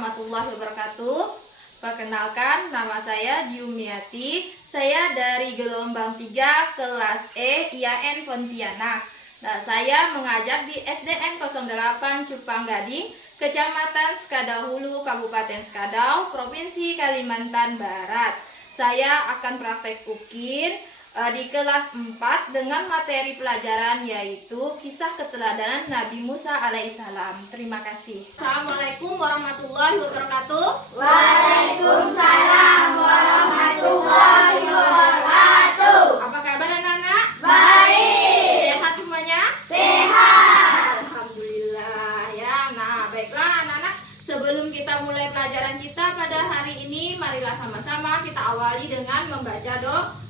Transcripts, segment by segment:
warahmatullahi wabarakatuh. Perkenalkan, nama saya Diumiati. Saya dari gelombang 3 kelas E IAN Pontianak. Nah, saya mengajar di SDN 08 Cupang Gading, Kecamatan Skadau, Kabupaten Skadau, Provinsi Kalimantan Barat. Saya akan praktek ukir di kelas 4 dengan materi pelajaran yaitu kisah keteladanan Nabi Musa alaihissalam. Terima kasih. Assalamualaikum warahmatullahi wabarakatuh. Waalaikumsalam warahmatullahi wabarakatuh. Apa kabar anak-anak? Baik. Sehat semuanya? Sehat. Alhamdulillah ya. Nah, baiklah anak-anak, sebelum kita mulai pelajaran kita pada hari ini, marilah sama-sama kita awali dengan membaca doa.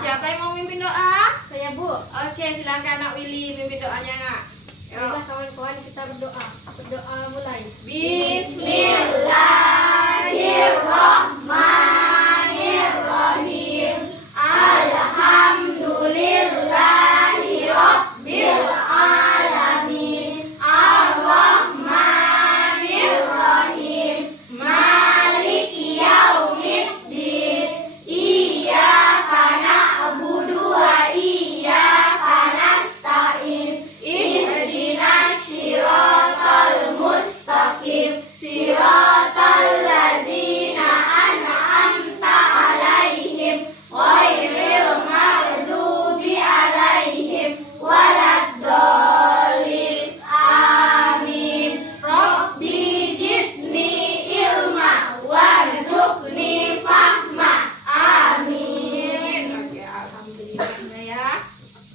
Siapa yang mau mimpin doa? Saya, Bu. Oke, silakan Nak Willy mimpin doanya, Nak. Marilah kawan-kawan kita berdoa. Berdoa mulai. Bismillahirrahmanirrahim. Alhamdulillahirabbil alamin. Arrahmanirrahim. Maliki yaumiddin. Iyyaka na'budu wa iyyaka nasta'in. Ihdinas siratal mustaqim. Siratal ladzina an'amta 'alaihim ghairil maghdubi 'alaihim waladdallin. Amin. Rabbi zidni ilma warzuqni fahma. Amin. Oke, alhamdulillah ya.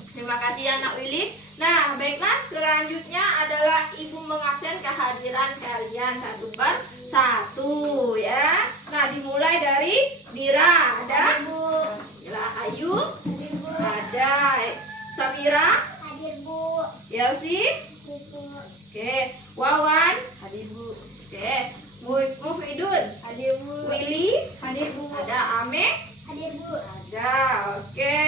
Terima kasih ya Nak Willy. Nah, baiklah, selanjutnya adalah Ibu mengabsen kehadiran kalian satu persatu ya. Nah, dimulai dari Dira. Ada? Dira Ayu. Ada. Safira. Hadir, Bu. Yelsi. Oke. Wawan. Hadir, Bu. Oke. Mufidun. Hadir, Bu. Willy. Hadir, Bu. Ada. Ame. Hadir, Bu. Ada. Oke.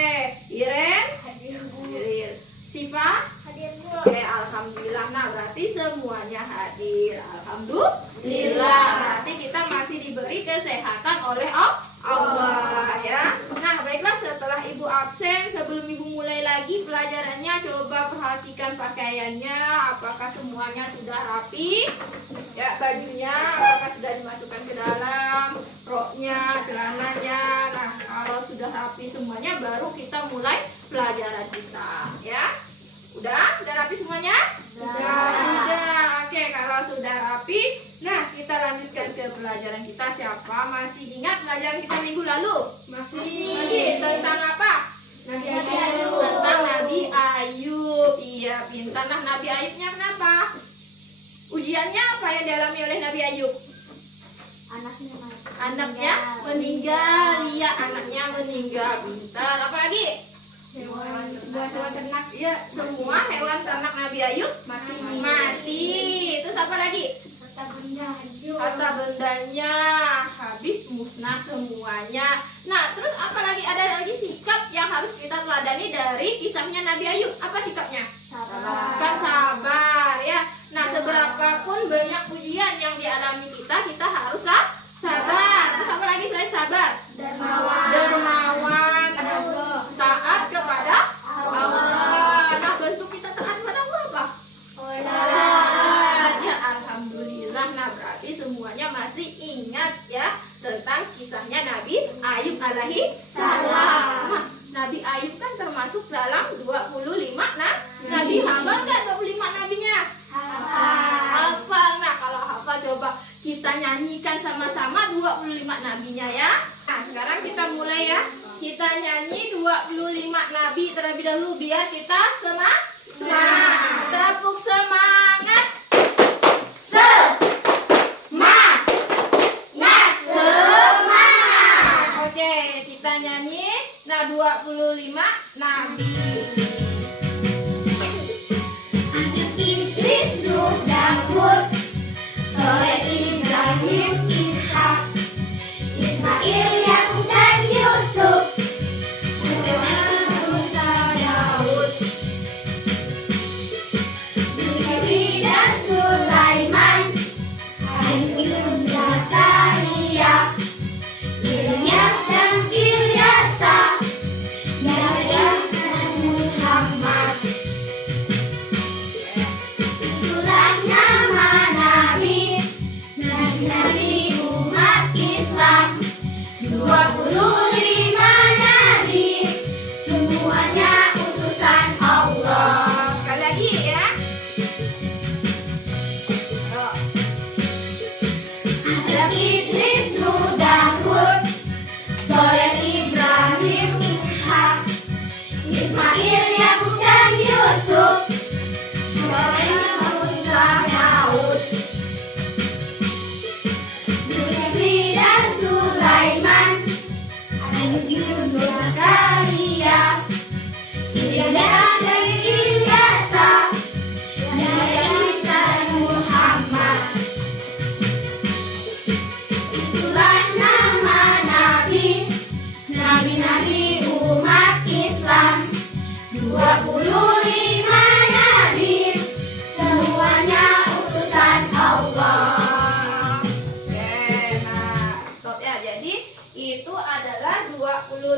Iren. Hadir, Bu. Hadir. Siva. Hadir, Bu. Oke, alhamdulillah. Nah, berarti semuanya hadir. Alhamdulillah. Berarti kita masih diberi kesehatan oleh Allah ya. Nah, baiklah, setelah Ibu absen, sebelum Ibu mulai lagi pelajarannya, coba perhatikan pakaiannya. Apakah semuanya sudah rapi? Ya, bajunya apakah sudah dimasukkan ke dalam? Roknya, celananya. Nah, kalau sudah rapi semuanya, baru kita mulai pelajaran kita ya. Udah rapi semuanya? Sudah. Oke, kalau sudah rapi, nah kita lanjutkan ke pelajaran kita. Siapa masih ingat pelajaran kita minggu lalu? Masih. Tentang apa? Nabi Ayub. Tentang Nabi Ayub. Iya, pintar. Nah, Nabi Ayubnya kenapa? Ujiannya apa yang dialami oleh Nabi Ayub? Anaknya meninggal. Iya, anaknya meninggal. Pintar. Apa lagi? Sebuah hewan ternak Iya, semua hewan ternak Nabi Ayub mati. Terus apa lagi? Harta bendanya habis musnah semuanya. Nah, terus apa lagi? Ada lagi sikap yang harus kita teladani dari kisahnya Nabi Ayub. Apa sikapnya? Sikap sabar ya. Nah, seberapapun banyak ujian yang dialami kita harus sabar. Terus apa lagi selain sabar? Dermawan. Taat kepada Allah. Nah, bentuk kita taat kepada Allah apa? Ya, alhamdulillah. Nah, berarti semuanya masih ingat ya tentang kisahnya Nabi Ayub alaihi salam. Nah, Nabi Ayub kan termasuk dalam 25 nabi. Hafal nggak 25 nabinya? Hafal. Nah, kalau hafal coba kita nyanyikan sama-sama 25 nabinya ya. Nah, sekarang kita mulai ya. Kita nyanyi 25 nabi terlebih dahulu biar kita semangat. Tepuk semangat. Semangat. Oke, kita nyanyi. Nah, 25 nabi. Idris, Nuh, Daud, Soleh, Ibrahim, Ishak, Ismail, Yakub, dan Yusuf. Sulaiman, Musa, Daud, Zulkifli dan Sulaiman, Ayub,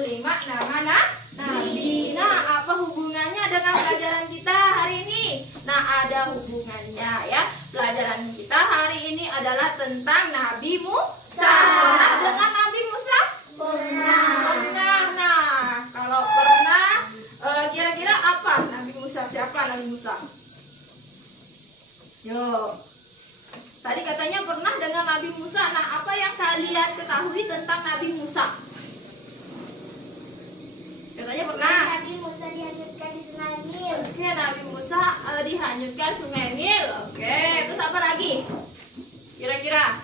nama nabi. Nah, apa hubungannya dengan pelajaran kita hari ini? Nah, ada hubungannya ya. Pelajaran kita hari ini adalah tentang Nabi Musa. Pernah dengan Nabi Musa? Pernah. Nah, kalau pernah, kira-kira apa Nabi Musa? Siapa Nabi Musa? Yo. Tadi katanya pernah dengan Nabi Musa. Nah, apa yang kalian ketahui tentang Nabi Musa? Katanya pernah. Nabi Musa dihanyutkan di Sungai Nil. Oke, Nabi Musa dihanyutkan Sungai Nil. Oke, terus apa lagi? Kira-kira?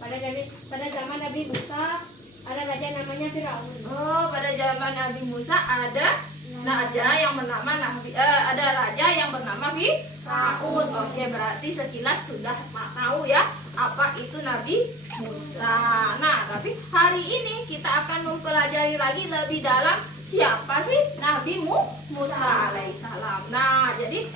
Pada zaman Nabi Musa ada raja namanya Firaun. Oh, pada zaman Nabi Musa ada raja yang bernama Firaun. Oke, berarti sekilas sudah tahu ya apa itu Nabi Musa. Nah, tapi hari ini kita akan mempelajari lagi lebih dalam siapa sih Nabi Musa alaihissalam. Nah, jadi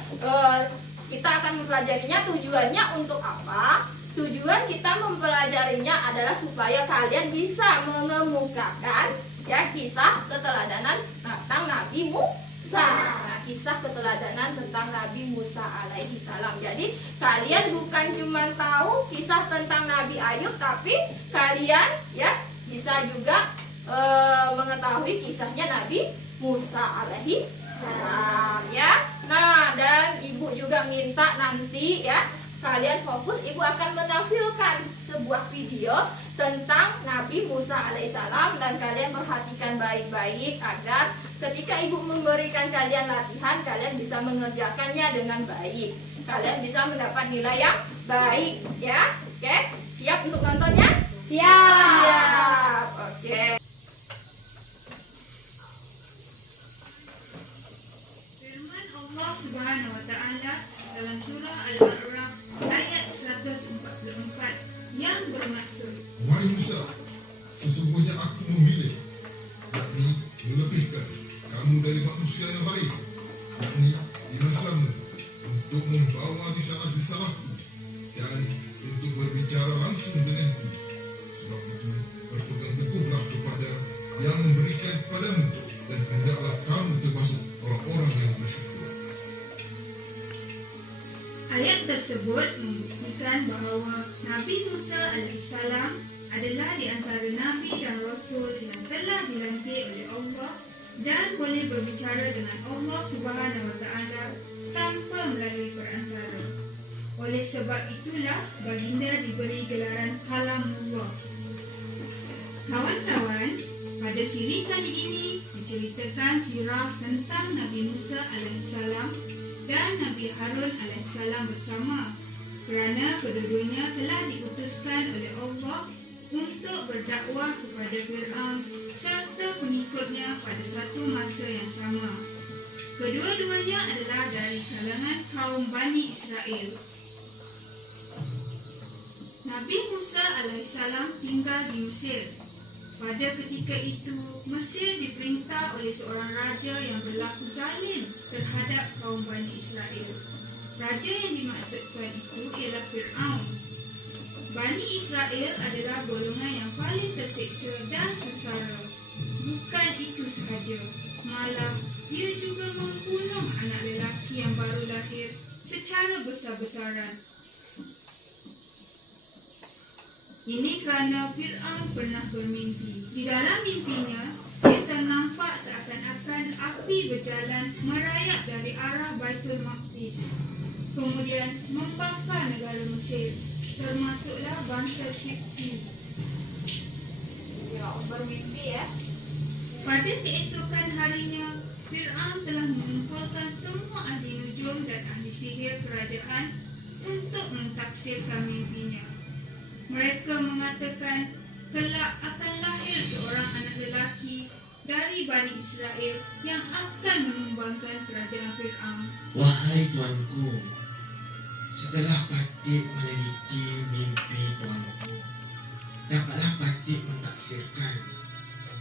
kita akan mempelajarinya. Tujuannya untuk apa? Tujuan kita mempelajarinya adalah supaya kalian bisa mengemukakan ya kisah keteladanan tentang Nabi Musa. Nah, kisah keteladanan tentang Nabi Musa alaihi salam. Jadi kalian bukan cuma tahu kisah tentang Nabi Ayub, tapi kalian ya bisa juga mengetahui kisahnya Nabi Musa alaihi salam ya. Nah, dan ibu juga minta nanti ya kalian fokus, ibu akan menampilkan sebuah video tentang Nabi Musa alaihissalam, dan kalian perhatikan baik-baik agar ketika ibu memberikan kalian latihan, kalian bisa mengerjakannya dengan baik. Kalian bisa mendapat nilai yang baik ya. Oke, siap untuk nontonnya? Siap. Oke. Firman Allah Subhanahu wa taala dalam surah Al-A'raf ayat 144 yang bermaksud, Wahai Musa, sesungguhnya aku memilih, yakni melebihkan kamu dari manusia yang lain, yakni dinasamu, untuk membawa risalah-risalahku dan untuk berbicara langsung denganku. Sebab itu berpegang teguhlah kepada yang memberikan kepadamu, dan hendaklah kamu termasuk orang-orang yang bersyukur. ayat tersebut membuktikan bahawa Nabi Musa alaihissalam adalah di antara Nabi dan Rasul yang telah dilantik oleh Allah dan boleh berbicara dengan Allah Subhanahu wa taala tanpa melalui perantara. Oleh sebab itulah baginda diberi gelaran Kalamullah. Kawan-kawan, pada siri kali ini diceritakan sirah tentang Nabi Musa alaihissalam dan Nabi Harun alaihissalam bersama, kerana kedua-duanya telah diutuskan oleh Allah untuk berdakwah kepada Fir'aun serta pengikutnya pada satu masa yang sama. Kedua-duanya adalah dari kalangan kaum Bani Israel. Nabi Musa alaihissalam tinggal di Mesir. Pada ketika itu, Mesir diperintah oleh seorang raja yang berlaku zalim terhadap kaum Bani Israel. Raja yang dimaksudkan itu ialah Fir'aun. Bani Israel adalah golongan yang paling tersiksa dan sengsara. Bukan itu sahaja, malah dia juga membunuh anak lelaki yang baru lahir secara besar-besaran. Ini kerana Fir'aun pernah bermimpi. Di dalam mimpinya, dia ternampak seakan-akan api berjalan merayap dari arah Baitul Maqdis, kemudian membakar negara Mesir, termasuklah bangsa Kipti. Ya, bermimpi ya. Pada keesokan harinya, Fir'aun telah mengumpulkan semua ahli nujum dan ahli sihir kerajaan untuk mentafsirkan mimpinya. Mereka mengatakan kelak akan lahir seorang anak lelaki dari Bani Israel yang akan menumbangkan kerajaan Fir'aun. Wahai tuanku, setelah Patik meneliti mimpi tuanku, dapatlah Patik mentaksirkan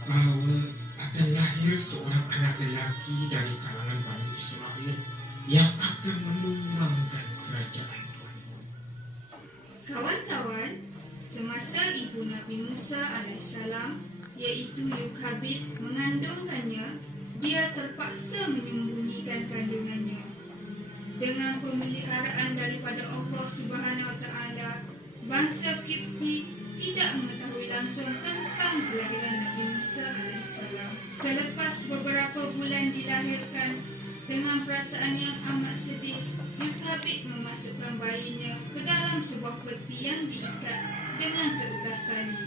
bahawa akan lahir seorang anak lelaki dari kalangan Bani Israel yang akan menumbangkan kerajaan tuanku. Kawan-kawan, semasa ibu Nabi Musa alaihissalam iaitu Yukhabit, mengandungkannya, dia terpaksa menyembunyikan kandungannya. Dengan pemeliharaan daripada Allah Subhanahu Wa Taala, bangsa Kipti tidak mengetahui langsung tentang kelahiran Nabi Musa alaihissalam. Selepas beberapa bulan dilahirkan, dengan perasaan yang amat sedih, Yukhabit memasukkan bayinya ke dalam sebuah peti yang diikat dengan seutas tali.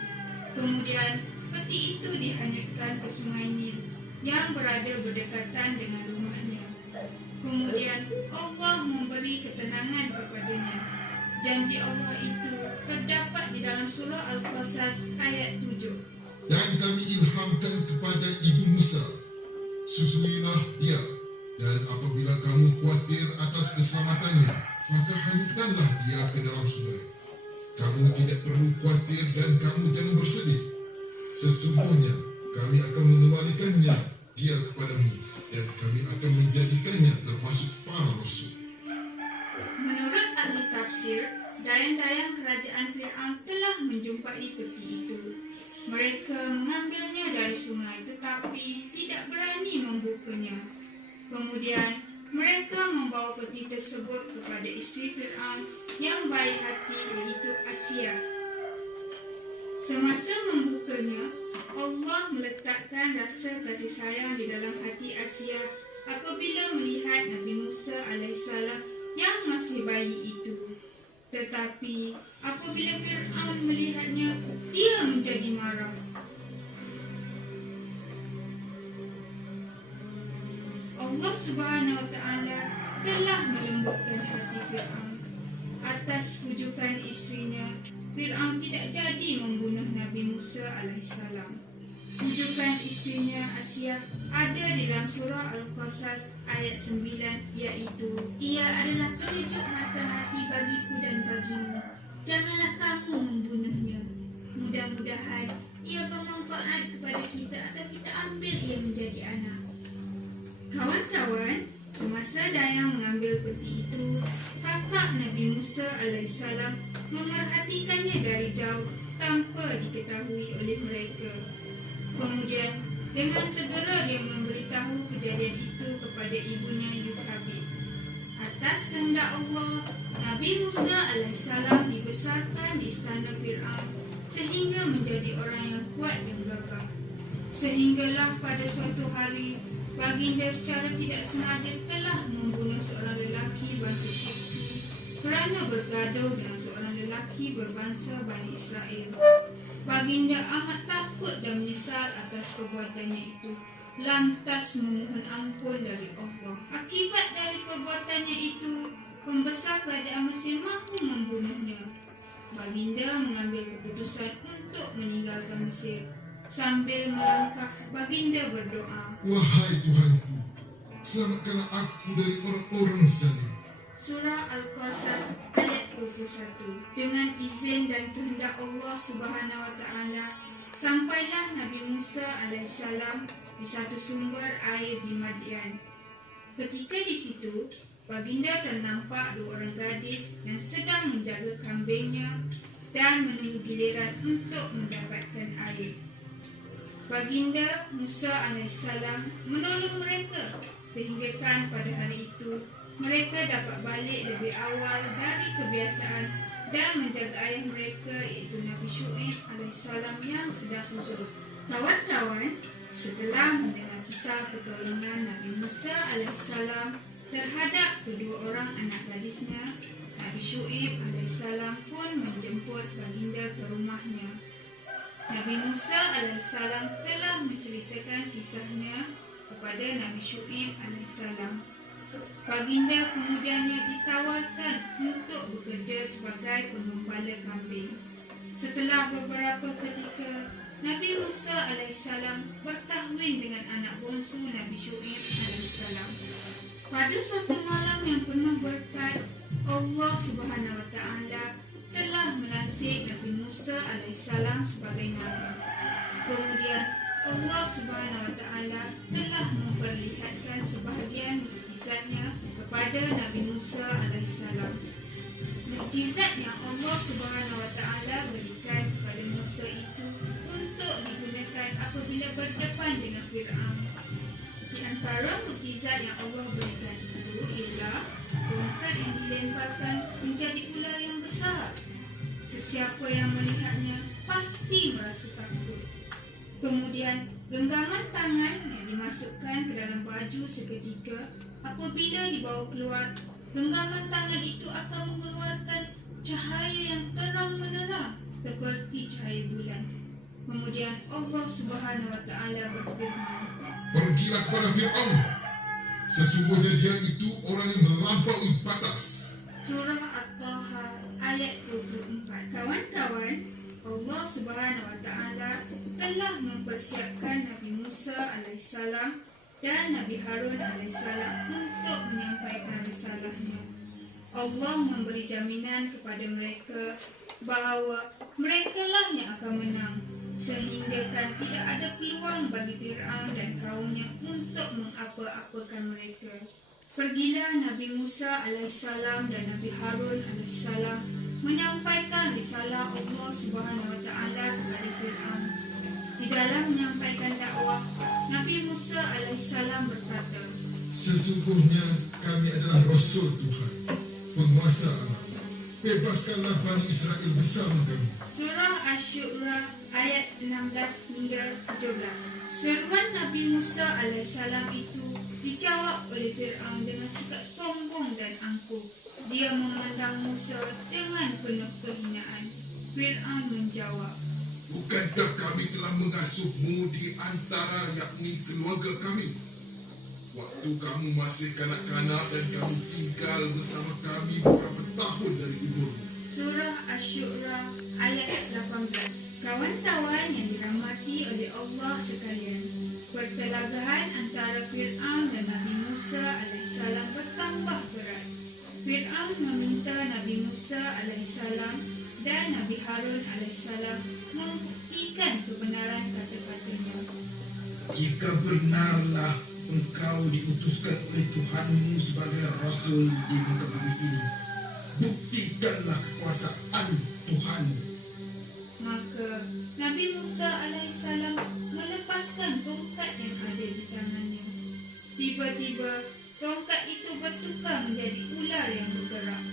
Kemudian, peti itu dihanyutkan ke Sungai Nil yang berada berdekatan dengan rumahnya. Kemudian, Allah memberi ketenangan kepadanya. Janji Allah itu terdapat di dalam surah Al-Qasas ayat 7. Dan kami ilhamkan kepada ibu Musa, susuilah dia, dan apabila kamu khawatir atas keselamatannya, maka hanyutkanlah dia ke dalam sungai. Kamu tidak perlu khawatir dan kamu jangan bersedih. Sesungguhnya kami akan mengembalikannya dia kepadamu, dan kami akan menjadikannya termasuk para rasul. Menurut ahli tafsir, dayang-dayang kerajaan Fir'aun telah menjumpai peti itu. Mereka mengambilnya dari sungai tetapi tidak berani membukanya. Kemudian, mereka membawa peti tersebut kepada isteri Fir'aun yang baik hati, iaitu Asia. Semasa membukanya, Allah meletakkan rasa kasih sayang di dalam hati Asia apabila melihat Nabi Musa alaihissalam yang masih bayi itu. Tetapi apabila Fir'aun melihatnya, dia menjadi marah. Allah Subhanahu Wa Taala telah melembutkan hati Fir'aun. Atas pujukan istrinya, Fir'aun tidak jadi membunuh Nabi Musa alaihissalam. Pujukan istrinya Asia ada di dalam surah Al-Qasas ayat 9, iaitu, ia adalah petunjuk mata hati bagiku dan bagimu. Janganlah kamu membunuhnya. Mudah-mudahan ia bermanfaat kepada kita atau kita ambil ia menjadi anak. Kawan-kawan, semasa dayang mengambil peti itu, kakak Nabi Musa alaihissalam memerhatikannya dari jauh tanpa diketahui oleh mereka. Kemudian, dengan segera dia memberitahu kejadian itu kepada ibunya Yukhabit. Atas kehendak Allah, Nabi Musa alaihissalam dibesarkan di istana Fir'aun sehingga menjadi orang yang kuat dan gagah. Sehinggalah pada suatu hari, baginda secara tidak sengaja telah membunuh seorang lelaki bangsa Kipti kerana bergaduh dengan seorang lelaki berbangsa Bani Israel. Baginda amat takut dan menyesal atas perbuatannya itu, lantas memohon ampun dari Allah. Akibat dari perbuatannya itu, pembesar kerajaan Mesir mahu membunuhnya. Baginda mengambil keputusan untuk meninggalkan Mesir. Sambil melangkah, baginda berdoa, Wahai Tuhanku, selamatkanlah aku dari orang-orang zalim. Surah Al-Qasas ayat 21. Dengan izin dan kehendak Allah Subhanahu Wa Taala, sampailah Nabi Musa alaihissalam di satu sumber air di Madian. Ketika di situ, baginda ternampak dua orang gadis yang sedang menjaga kambingnya dan menunggu giliran untuk mendapatkan air. Baginda Musa alaihissalam menolong mereka sehinggakan pada hari itu mereka dapat balik lebih awal dari kebiasaan dan menjaga ayah mereka, iaitu Nabi Syuaib alaihissalam yang sedang uzur. Kawan-kawan, setelah mendengar kisah pertolongan Nabi Musa alaihissalam terhadap kedua orang anak gadisnya, Nabi Syuaib alaihissalam pun menjemput baginda ke rumahnya. Nabi Musa alaihissalam telah menceritakan kisahnya kepada Nabi Syuaib alaihissalam. Baginda kemudiannya ditawarkan untuk bekerja sebagai penggembala kambing. Setelah beberapa ketika, Nabi Musa alaihissalam bertahwin dengan anak bongsu Nabi Syuaib alaihissalam. Pada suatu malam yang penuh berkat, Allah Subhanahu Wa Taala telah melantik Nabi Musa alaihissalam sebagai nabi. Kemudian Allah Subhanahu Wa Taala telah memperlihatkan sebahagian mukjizatnya kepada Nabi Musa alaihissalam. Mukjizat yang Allah Subhanahu Wa Taala berikan kepada Musa itu untuk digunakan apabila berdepan dengan Fir'aun. Di antara mukjizat yang Allah berikan itu ialah tongkat yang dilemparkan menjadi ular yang besar. Sesiapa yang melihatnya pasti merasa takut. Kemudian genggaman tangan yang dimasukkan ke dalam baju seketika, apabila dibawa keluar, genggaman tangan itu akan mengeluarkan cahaya yang terang menerang seperti cahaya bulan. Kemudian Allah Subhanahu Wa Taala berfirman, Pergilah kepada Fir'aun. Sesungguhnya dia itu orang yang melampaui batas. Surah At-Taha ayat 24. Kawan-kawan, Allah Subhanahu Wa Taala telah mempersiapkan Nabi Musa alaihissalam dan Nabi Harun alaihissalam untuk menyampaikan risalahnya. Allah memberi jaminan kepada mereka bahawa merekalah yang akan menang, sehinggakan tidak ada peluang bagi Fir'aun dan kaumnya untuk mengapa-apakan mereka. Pergilah Nabi Musa alaihissalam dan Nabi Harun alaihissalam menyampaikan risalah Allah Subhanahu Wa Taala kepada Fir'aun. Di dalam menyampaikan dakwah, Nabi Musa alaihissalam berkata, Sesungguhnya kami adalah Rasul Tuhan, penguasa alam. Bebaskanlah Bani Israel bersama kami. Surah Asy-Syu'ara ayat 16 hingga 17. Seruan Nabi Musa alaihissalam itu dijawab oleh Fir'aun dengan sikap sombong dan angkuh. Dia memandang Musa dengan penuh kehinaan. Fir'aun menjawab, Bukankah kami telah mengasuhmu di antara yakni keluarga kami? Waktu kamu masih kanak-kanak dan kamu tinggal bersama kami beberapa tahun dari umurmu. Surah Asy-Syu'ara ayat 18. Kawan-kawan yang dirahmati oleh Allah sekalian, pertelagahan antara Fir'aun dan Nabi Musa alaihissalam bertambah berat. Fir'aun meminta Nabi Musa alaihissalam dan Nabi Harun alaihissalam membuktikan kebenaran kata-katanya. Jika benarlah engkau diutuskan oleh Tuhanmu sebagai Rasul di muka bumi ini, buktikanlah kekuasaan Tuhanmu. Maka Nabi Musa alaihissalam melepaskan tongkat yang ada di tangannya. Tiba-tiba tongkat itu bertukar menjadi ular yang bergerak.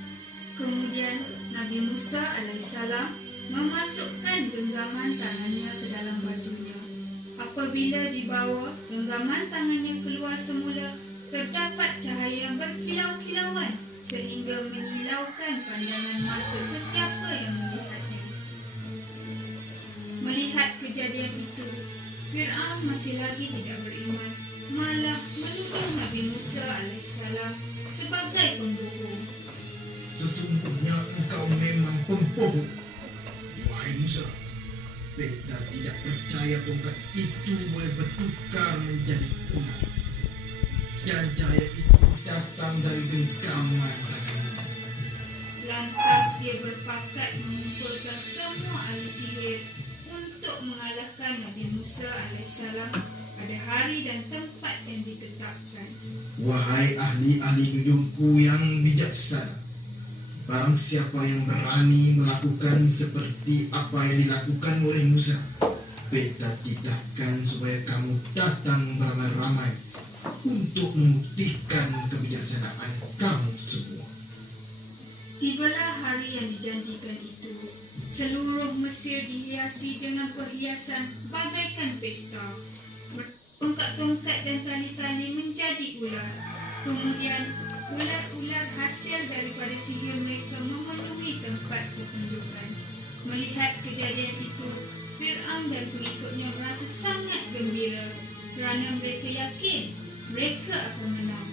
Kemudian Nabi Musa alaihissalam memasukkan genggaman tangannya ke dalam bajunya. Apabila dibawa genggaman tangannya keluar semula, terdapat cahaya yang berkilau-kilauan sehingga menyilaukan pandangan mata sesiapa yang melihatnya. Melihat kejadian itu, Fir'aun masih lagi tidak beriman, malah menuduh Nabi Musa alaihissalam sebagai pembohong. Sesungguhnya engkau memang pembohong. Wahai Musa, beta tidak percaya tongkat itu boleh bertukar menjadi ular. Dan cahaya itu datang dari genggaman tangannya. Lantas dia berpakat mengumpulkan semua ahli sihir untuk mengalahkan Nabi Musa alaihissalam pada hari dan tempat yang ditetapkan. Wahai ahli-ahli nujumku yang bijaksana, barang siapa yang berani melakukan seperti apa yang dilakukan oleh Musa, beta titahkan supaya kamu datang beramai-ramai untuk membuktikan kebijaksanaan kamu semua. Tibalah hari yang dijanjikan itu. Seluruh Mesir dihiasi dengan perhiasan bagaikan pesta. Tongkat-tongkat dan tali-tali menjadi ular. Kemudian ular-ular hasil daripada sihir mereka memenuhi tempat pertunjukan. Melihat kejadian itu, Fir'aun dan pengikutnya merasa sangat gembira kerana mereka yakin mereka akan menang.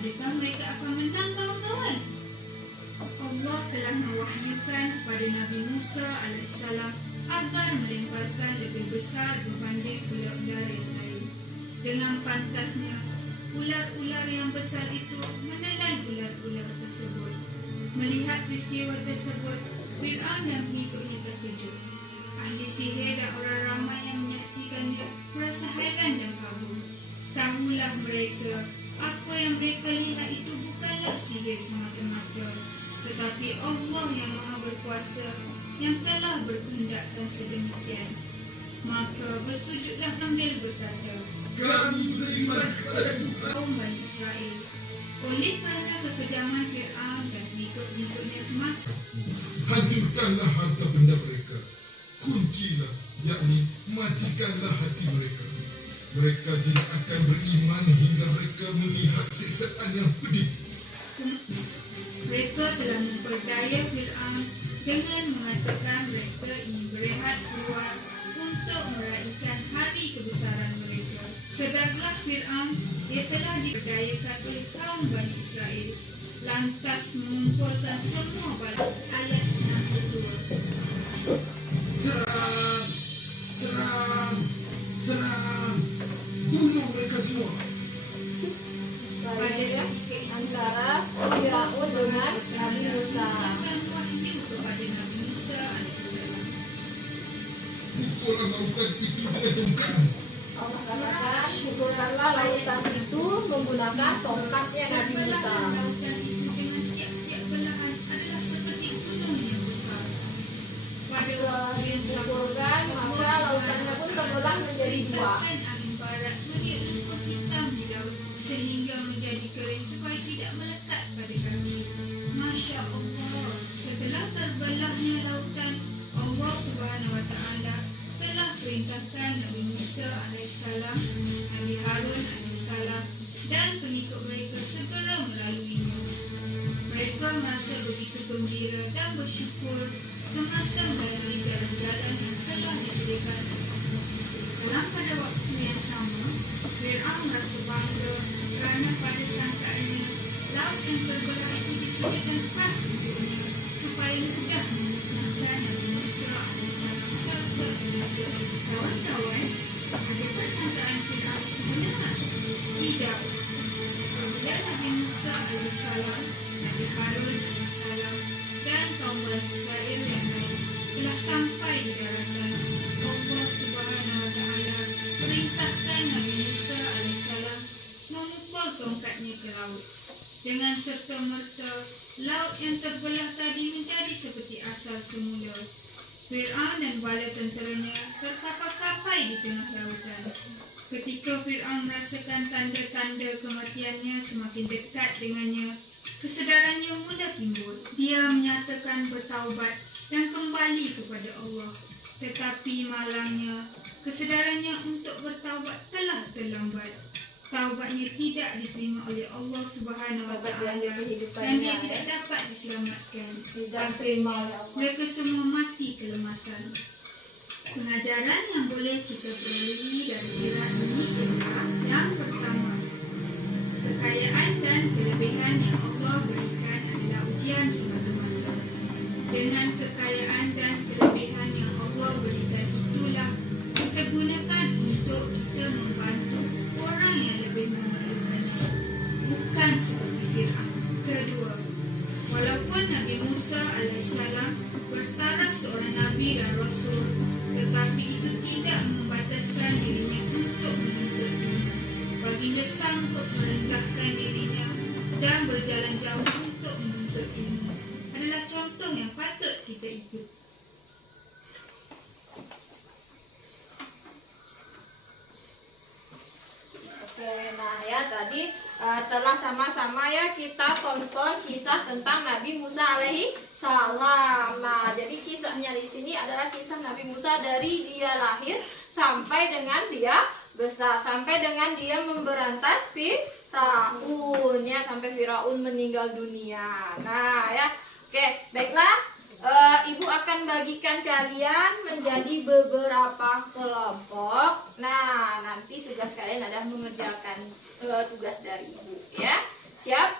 Adakah mereka akan menang, kawan-kawan? Allah telah mewahyukan kepada Nabi Musa alaihissalam agar melemparkan lebih besar berbanding ular-ular yang lain. Dengan pantasnya, ular-ular yang besar itu menelan ular-ular tersebut. Melihat peristiwa tersebut, Fir'aun dan pengikutnya terkejut. Ahli sihir dan orang ramai yang menyaksikannya merasa hairan dan kagum. Tahulah mereka, apa yang mereka lihat itu bukanlah sihir semata-mata, tetapi Allah yang Maha Berkuasa yang telah berkehendakkan sedemikian. Maka bersujudlah sambil berkata, Kami beriman kepada Tuhan. kaum Bani Israel. Oleh kerana kekejaman Fir'aun dan pengikut-pengikutnya semata, Hancurkanlah harta benda mereka. Kuncilah, yakni matikanlah hati mereka. Mereka tidak akan beriman hingga mereka melihat siksaan yang pedih. mereka telah memperdaya Fir'aun dengan mengatakan mereka ingin berehat keluar untuk meraihkan hari kebesaran mereka. Sedarlah Fir'aun, dia telah diperdayakan oleh kaum Bani Israel, lantas mengumpulkan semua bala. Ayat 62. Serang! Serang! Serang! Bunuh mereka semua. Pada ketika itu, Antara Firaun dengan Nabi Musa. Tuhan wahyu kepada Nabi Musa AS. Pukullah lautan itu dengan tongkatmu. Allah katakan, pukulkanlah lautan itu menggunakan tongkatnya Nabi Musa. Lautan itu dengan tiap-tiap belahan adalah seperti gunung yang besar. Pada waktu yang sama, Dipukulkan, maka lautannya pun terbelah menjadi dua. perintahkan angin barat meniup lumpur hitam di laut sehingga menjadi kering supaya tidak melekat pada kami. Masya Allah, setelah terbelahnya lautan, Allah Subhanahu Wa Taala telah perintahkan Nabi Musa AS, Nabi Harun AS dan pengikut mereka segera melaluinya. Mereka merasa begitu gembira dan bersyukur semasa melalui jalan-jalan yang telah disediakan. Dan pada waktu yang sama, Fir'aun merasa bangga kerana pada sangkaannya laut yang terbelah itu disediakan pas untuknya supaya mudah memusnahkan Nabi Musa AS serta kawan-kawan. Adakah sangkaan Fir'aun itu benar? Tidak. Apabila Nabi Musa AS, Nabi Harun AS dan kaum Bani Israel yang lain telah sampai di daratan, Allah Subhanahu Wa Taala perintahkan Nabi Musa AS memukul tongkatnya ke laut. Dengan serta-merta, laut yang terbelah tadi menjadi seperti asal semula. Fir'aun dan bala tenteranya terkapai-kapai di tengah lautan. Ketika Fir'aun merasakan tanda-tanda kematiannya semakin dekat dengannya, kesedarannya mula timbul. Dia menyatakan bertaubat dan kembali kepada Allah. Tetapi malangnya, kesedarannya untuk bertaubat telah terlambat. Taubatnya tidak diterima oleh Allah Subhanahu Wa Taala dan dia tidak dapat diselamatkan. Tidak terima oleh Allah. Mereka semua mati kelemasan. Pengajaran yang boleh kita peroleh dari sirah ini ialah yang pertama, kekayaan dan kelebihan yang Allah berikan adalah ujian semata-mata. Dengan kekayaan dan kelebihan yang Allah berikan itulah kita gunakan untuk kita membantu orang yang lebih memerlukannya, bukan seperti Fir'aun. Kedua, walaupun Nabi Musa AS bertaraf seorang Nabi dan Rasul, tetapi itu tidak membataskan dirinya untuk menuntut ilmu. Baginda sanggup merendahkan dirinya dan berjalan jauh untuk menuntut ilmu. Adalah contoh yang patut kita ikut. Oke, nah ya tadi telah sama-sama ya kita tonton kisah tentang Nabi Musa alaihi salam. Nah, jadi kisahnya di sini adalah kisah Nabi Musa dari dia lahir sampai dengan dia besar, sampai dengan dia memberantas Firaun ya, sampai Firaun meninggal dunia. Nah, ya. Oke, baiklah. Ibu akan bagikan kalian menjadi beberapa kelompok. Nah, nanti tugas kalian adalah mengerjakan tugas dari ibu, ya. Siap?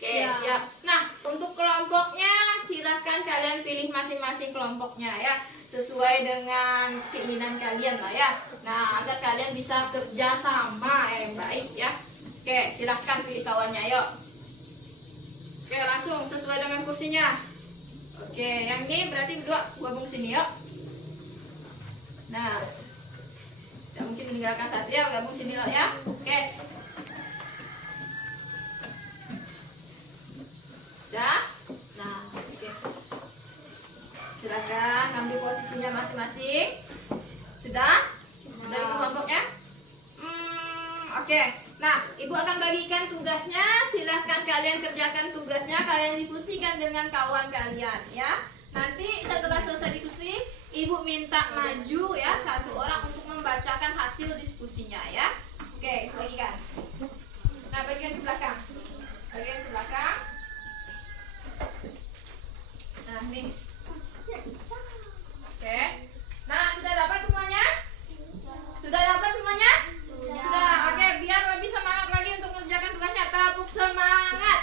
Oke, siap. Nah, untuk kelompoknya silahkan kalian pilih masing-masing kelompoknya ya, sesuai dengan keinginan kalian lah ya. Nah, agar kalian bisa kerja sama yang baik ya. Oke, silahkan pilih kawannya, yuk. Oke, langsung sesuai dengan kursinya. Oke, yang ini berarti berdua gabung sini yuk. Nah, tidak mungkin meninggalkan Satria, gabung sini loh ya. Oke. Dah? Nah, oke. Silakan ambil posisinya masing-masing. Sudah? Dari kelompoknya? Oke. Nah, Ibu akan bagikan tugasnya. Silahkan kalian kerjakan tugasnya. Kalian diskusikan dengan kawan kalian ya. Nanti setelah selesai diskusi, Ibu minta maju ya satu orang untuk membacakan hasil diskusinya ya. Oke, bagikan. Nah, bagian ke belakang. Bagian ke belakang. Nah, nih. Oke. Nah, sudah dapat semuanya? Sudah dapat semuanya? Sudah. Oke, biar lebih semangat lagi untuk mengerjakan tugasnya. Tepuk semangat.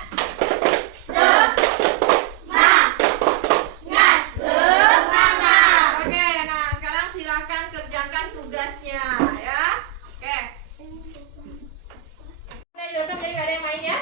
Oke, nah sekarang silakan kerjakan tugasnya ya. Oke. Ini direkam jadi nggak ada yang main ya.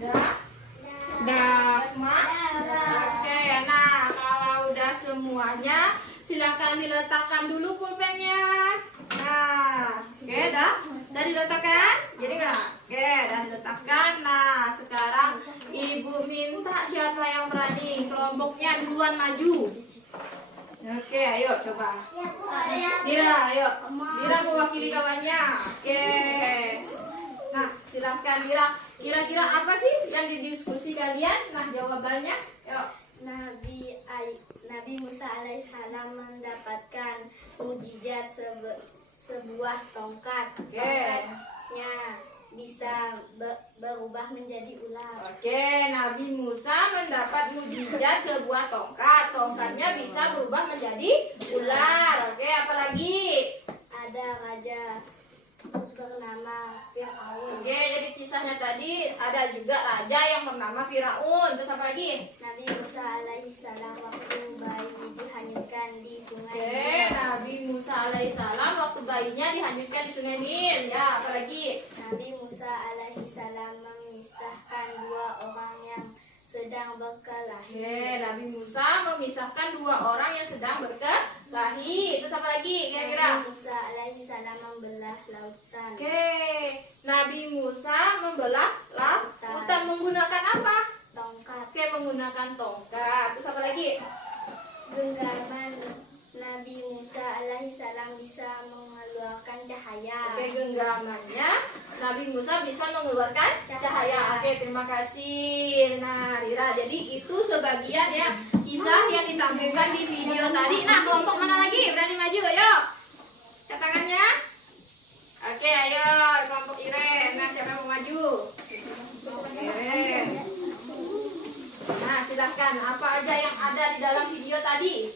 Udah? Udah semua? Oke, nah kalau udah semuanya, silakan diletakkan dulu pulpennya. Nah, oke, dah diletakkan? Jadi nggak? Oke, dah diletakkan. Nah, sekarang Ibu minta siapa yang berani? Kelompoknya duluan maju. Oke, ayo coba. Dira, ayo. Dira mewakili kawannya. Oke. Nah, silahkan Dira. Kira-kira apa sih yang didiskusi kalian? Nah, jawabannya, yuk. Nabi Musa alaihissalam mendapatkan mukjizat sebuah tongkat. Oke. Tongkatnya bisa berubah menjadi ular. Oke, Nabi Musa mendapat mukjizat sebuah tongkat. Tongkatnya bisa berubah menjadi ular. Oke, apa lagi? Ada raja bernama Fir'aun. Oke, jadi kisahnya tadi ada juga raja yang bernama Firaun. Terus apa lagi? Nabi Musa alaihissalam waktu bayi dihanyutkan di sungai Oke, Nil. Nabi Musa alaihissalam waktu bayinya dihanyutkan di sungai Nil. Ya, apa lagi? Nabi Musa alaihissalam memisahkan dua orang yang sedang berkelahi. Oke, Nabi Musa memisahkan dua orang yang sedang berkelahi. Terus apa lagi kira-kira? Nabi Musa alaihissalam membelah lautan. Oke, Nabi Musa membelah lautan menggunakan apa? Tongkat. Oke, menggunakan tongkat. Terus apa lagi? Genggaman Nabi Musa alaihissalam bisa mengeluarkan cahaya. Oke, genggamannya Nabi Musa bisa mengeluarkan cahaya. Oke, terima kasih. Nah, Dira, jadi itu sebagian ya kisah yang ditampilkan di video tadi. Nah, kelompok mana lagi? Berani maju, ayo. Katakannya. Oke, ayo kelompok Iren. Nah, siapa yang mau maju? Iren. Nah, silahkan. Apa aja yang ada di dalam video tadi?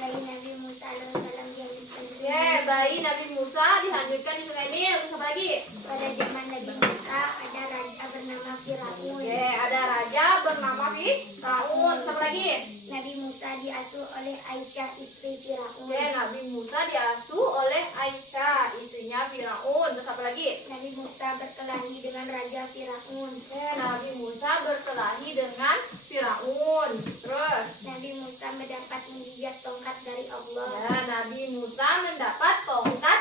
Bayi Nabi Musa alaihissalam dihanyutkan di Oke, bayi Nabi Musa dihanyutkan di sungai Nil. Terus apa lagi? Pada zaman Nabi Musa ada raja bernama Fir'aun. Oke, ada raja bernama Firaun. Terus apa lagi? Nabi Musa diasuh oleh Aisyah istri Fir'aun. Oke, Nabi Musa diasuh oleh Aisyah, istrinya Firaun. Terus apa lagi? Nabi Musa berkelahi dengan raja Fir'aun. Oke, Nabi Musa berkelahi dengan Firaun. Terus, Nabi Musa mendapat mukjizat tongkat dari Allah. ya, Nabi Musa mendapat tongkat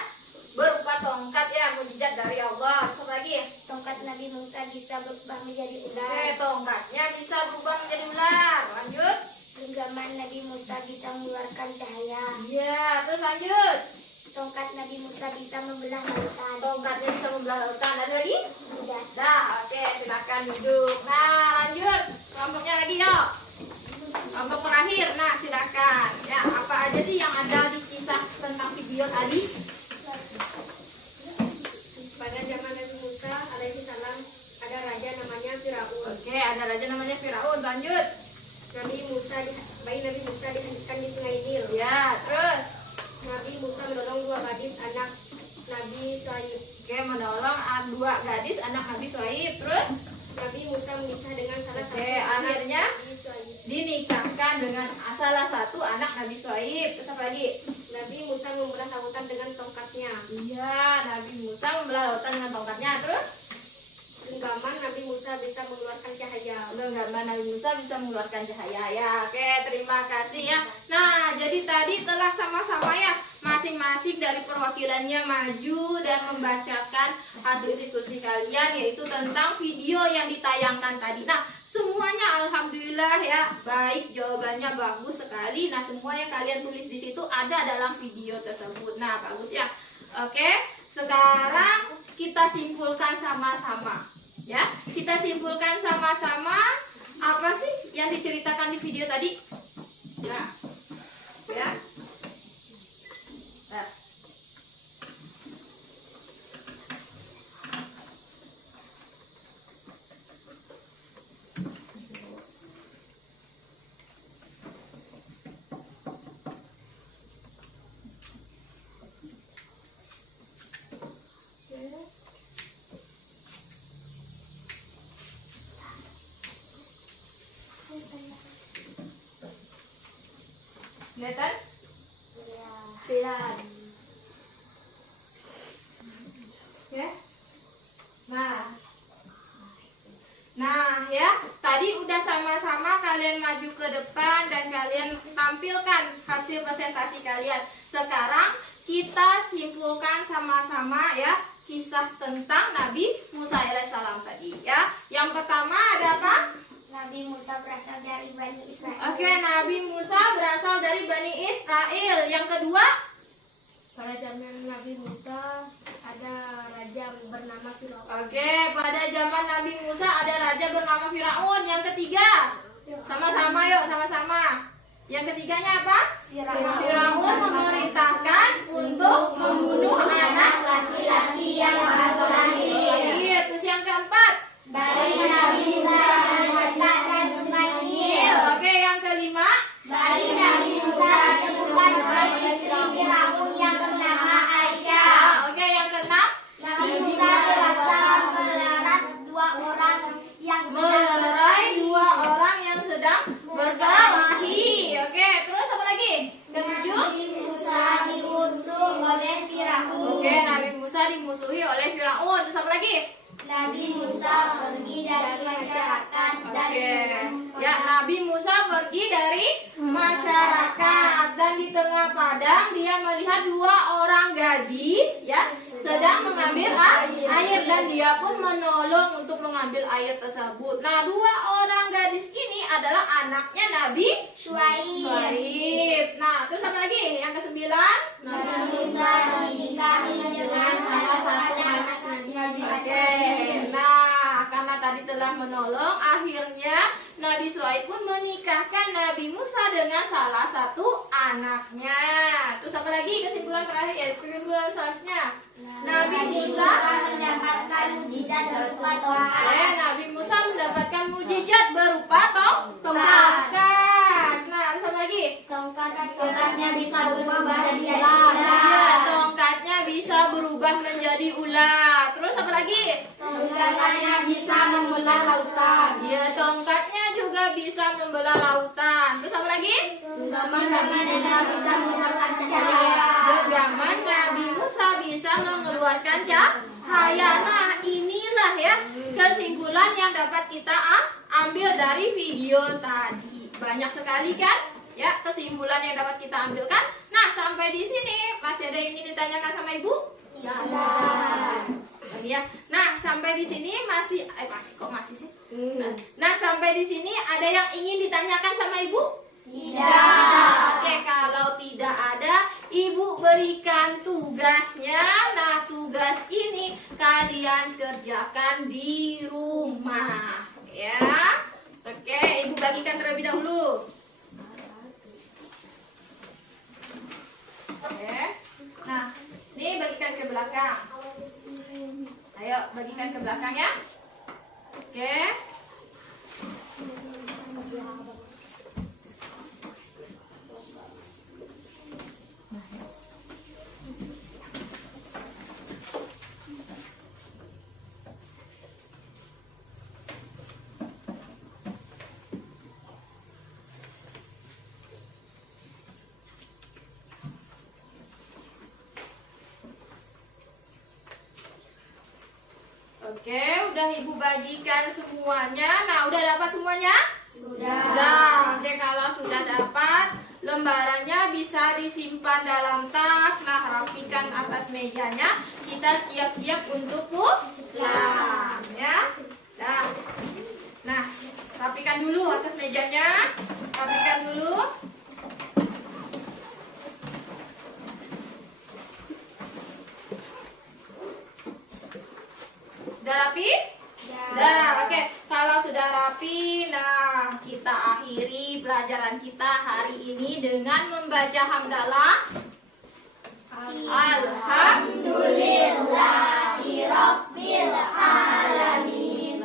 berupa tongkat ya, mukjizat dari Allah. Terus apa lagi? Tongkat Nabi Musa bisa berubah menjadi Oke, ular. tongkatnya bisa berubah menjadi ular. Lanjut. Genggaman Nabi Musa bisa mengeluarkan cahaya. Ya, terus lanjut. Tongkat Nabi Musa bisa membelah lautan. Tongkatnya bisa membelah lautan. Ada lagi? Tidak. Dah, oke, silakan duduk. Nah, lanjut. Kelompoknya lagi, yuk. Kelompok terakhir, nah silakan. Ya, apa aja sih yang ada di kisah tentang video tadi? Pada zaman Nabi Musa alaihissalam ada raja namanya Firaun. Oke, ada raja namanya Firaun. Lanjut. Bayi Nabi Musa dihanyutkan di sungai Nil. Ya, terus. Nabi Musa menolong dua gadis anak Nabi Shu'aib. Oke, menolong dua gadis anak Nabi Shu'aib. Terus. Nabi Musa menikah dengan salah satu Oke, akhirnya Nabi Syuaib. dinikahkan dengan salah satu anak Nabi Syuaib. Terus apa lagi? Nabi Musa membelah lautan dengan tongkatnya. Iya, Nabi Musa membelah lautan dengan tongkatnya. Terus Genggaman Nabi Musa bisa mengeluarkan cahaya. gambar Nabi Musa bisa mengeluarkan cahaya ya. Oke, terima kasih ya. Nah, jadi tadi telah sama-sama ya masing-masing dari perwakilannya maju dan membacakan hasil diskusi kalian, yaitu tentang video yang ditayangkan tadi. Nah, semuanya alhamdulillah ya baik, jawabannya bagus sekali. Nah, semua yang kalian tulis di situ ada dalam video tersebut. Nah, bagus ya. Oke, sekarang kita simpulkan sama-sama. Ya, kita simpulkan sama-sama apa sih yang diceritakan di video tadi? Ya. Ya. Nah. Kelihatan? Pilar. Ya. Nah ya, tadi udah sama-sama kalian maju ke depan dan kalian tampilkan hasil presentasi kalian. Sekarang kita simpulkan sama-sama ya kisah tentang Nabi Musa alaihissalam tadi ya. Yang pertama ada apa? Nabi Musa berasal dari Bani Israel. Oke, Nabi Musa berasal dari Bani Israel. Yang kedua? Pada zaman Nabi Musa ada raja bernama Firaun. Oke, pada zaman Nabi Musa ada raja bernama Firaun. Yang ketiga? Sama-sama yuk, sama-sama. Yang ketiganya apa? Firaun memerintahkan untuk membunuh anak laki-laki yang baru lahir. lahir. Terus yang keempat? Bayi Nabi Musa dilahirkan dari Sungai Nil. Oke, yang kelima? Bayi Nabi Musa ditemukan oleh istri Firaun yang bernama Aisyah. Oke, yang keenam? Nabi Musa berhasil melerai dua orang yang Melerai dua orang yang sedang berkelahi. Oke, terus apa lagi? Ketujuh? Nabi Musa dimusuh oleh Firaun. Oke, Nabi Musa dimusuhi oleh Firaun. Terus apa lagi? Nabi Musa pergi dari masyarakat dan Ya, Nabi Musa pergi dari masyarakat dan di tengah padang dia melihat dua orang gadis ya sedang mengambil air dan dia pun menolong untuk mengambil air tersebut. Nah, dua orang gadis ini adalah anaknya Nabi Syuaib. Syuaib. Nah, terus apa lagi? Yang kesembilan? Nabi Musa dinikahi dengan salah satu anak Nabi Oke, nah karena tadi telah menolong, akhirnya Nabi Syuaib pun menikahkan Nabi Musa dengan salah satu anaknya. Terus apa lagi kesimpulan terakhir ya, kesimpulan selanjutnya? Nabi Musa mendapatkan mujizat berupa tongkat. Nabi Musa mendapatkan mujizat berupa tongkat. Nah, terus apa lagi? Tongkatnya bisa berubah menjadi Ya, ular. tongkatnya bisa berubah menjadi ular. Terus apa lagi? Tongkatnya bisa membelah lautan. Ya, tongkatnya juga bisa membelah lautan. Terus apa lagi? Genggaman Nabi Musa bisa mengeluarkan cahaya. Genggaman Nabi Musa bisa mengeluarkan cahaya. Nah, inilah ya kesimpulan yang dapat kita ambil dari video tadi. Banyak sekali kan? Ya, kesimpulan yang dapat kita ambilkan. Nah, sampai di sini masih ada yang ingin ditanyakan sama Ibu? Ya. Nah, sampai di sini masih sih? Nah, sampai di sini ada yang ingin ditanyakan sama Ibu? Tidak. Oke, kalau tidak ada, Ibu berikan tugasnya. Nah, tugas ini kalian kerjakan di rumah, ya. Oke, Ibu bagikan terlebih dahulu. Oke. Nah, ini bagikan ke belakang. Ayo, bagikan ke belakang ya. Oke. Oke, udah Ibu bagikan semuanya. Nah, udah dapat semuanya? Sudah. Nah, oke, kalau sudah dapat, lembarannya bisa disimpan dalam tas. Nah, rapikan atas mejanya. Kita siap-siap untuk pulang, ya. Nah, rapikan dulu atas mejanya. Rapikan dulu. Udah rapi? Udah, oke. Kalau sudah rapi, nah kita akhiri pelajaran kita hari ini dengan membaca hamdalah. Alhamdulillahirabbil alamin.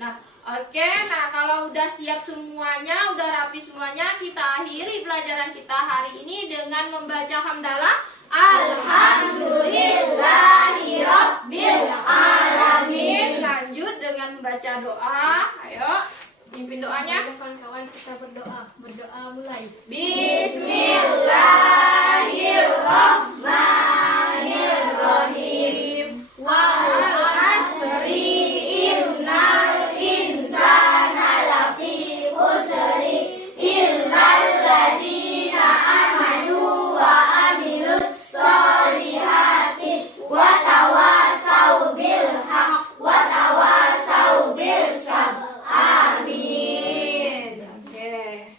Nah, oke. Nah, kalau udah siap semuanya, udah rapi semuanya, kita akhiri pelajaran kita hari ini dengan membaca hamdalah. Alhamdulillahirabbil alamin. Lanjut dengan membaca doa. Ayo, pimpin doanya. Kawan-kawan kita berdoa. Berdoa mulai. Bismillahirrahmanirrahim. Wal asri innal insana lafi khusri illal ladzina amanu wa amilus solihati wa tawasau bil haq wa tawasau bil sabr. Amin. Oke.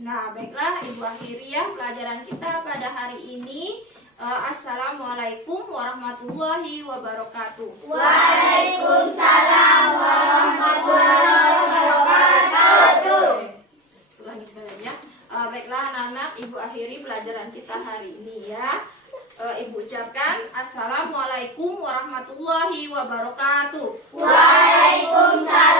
Nah, baiklah Ibu akhiri ya pelajaran kita pada hari ini. Assalamualaikum warahmatullahi wabarakatuh. Waalaikumsalam warahmatullahi wabarakatuh. Ulangi sekalian ya. Baiklah anak-anak, Ibu akhiri pelajaran kita hari ini ya. Ibu ucapkan Assalamualaikum warahmatullahi wabarakatuh. Waalaikumsalam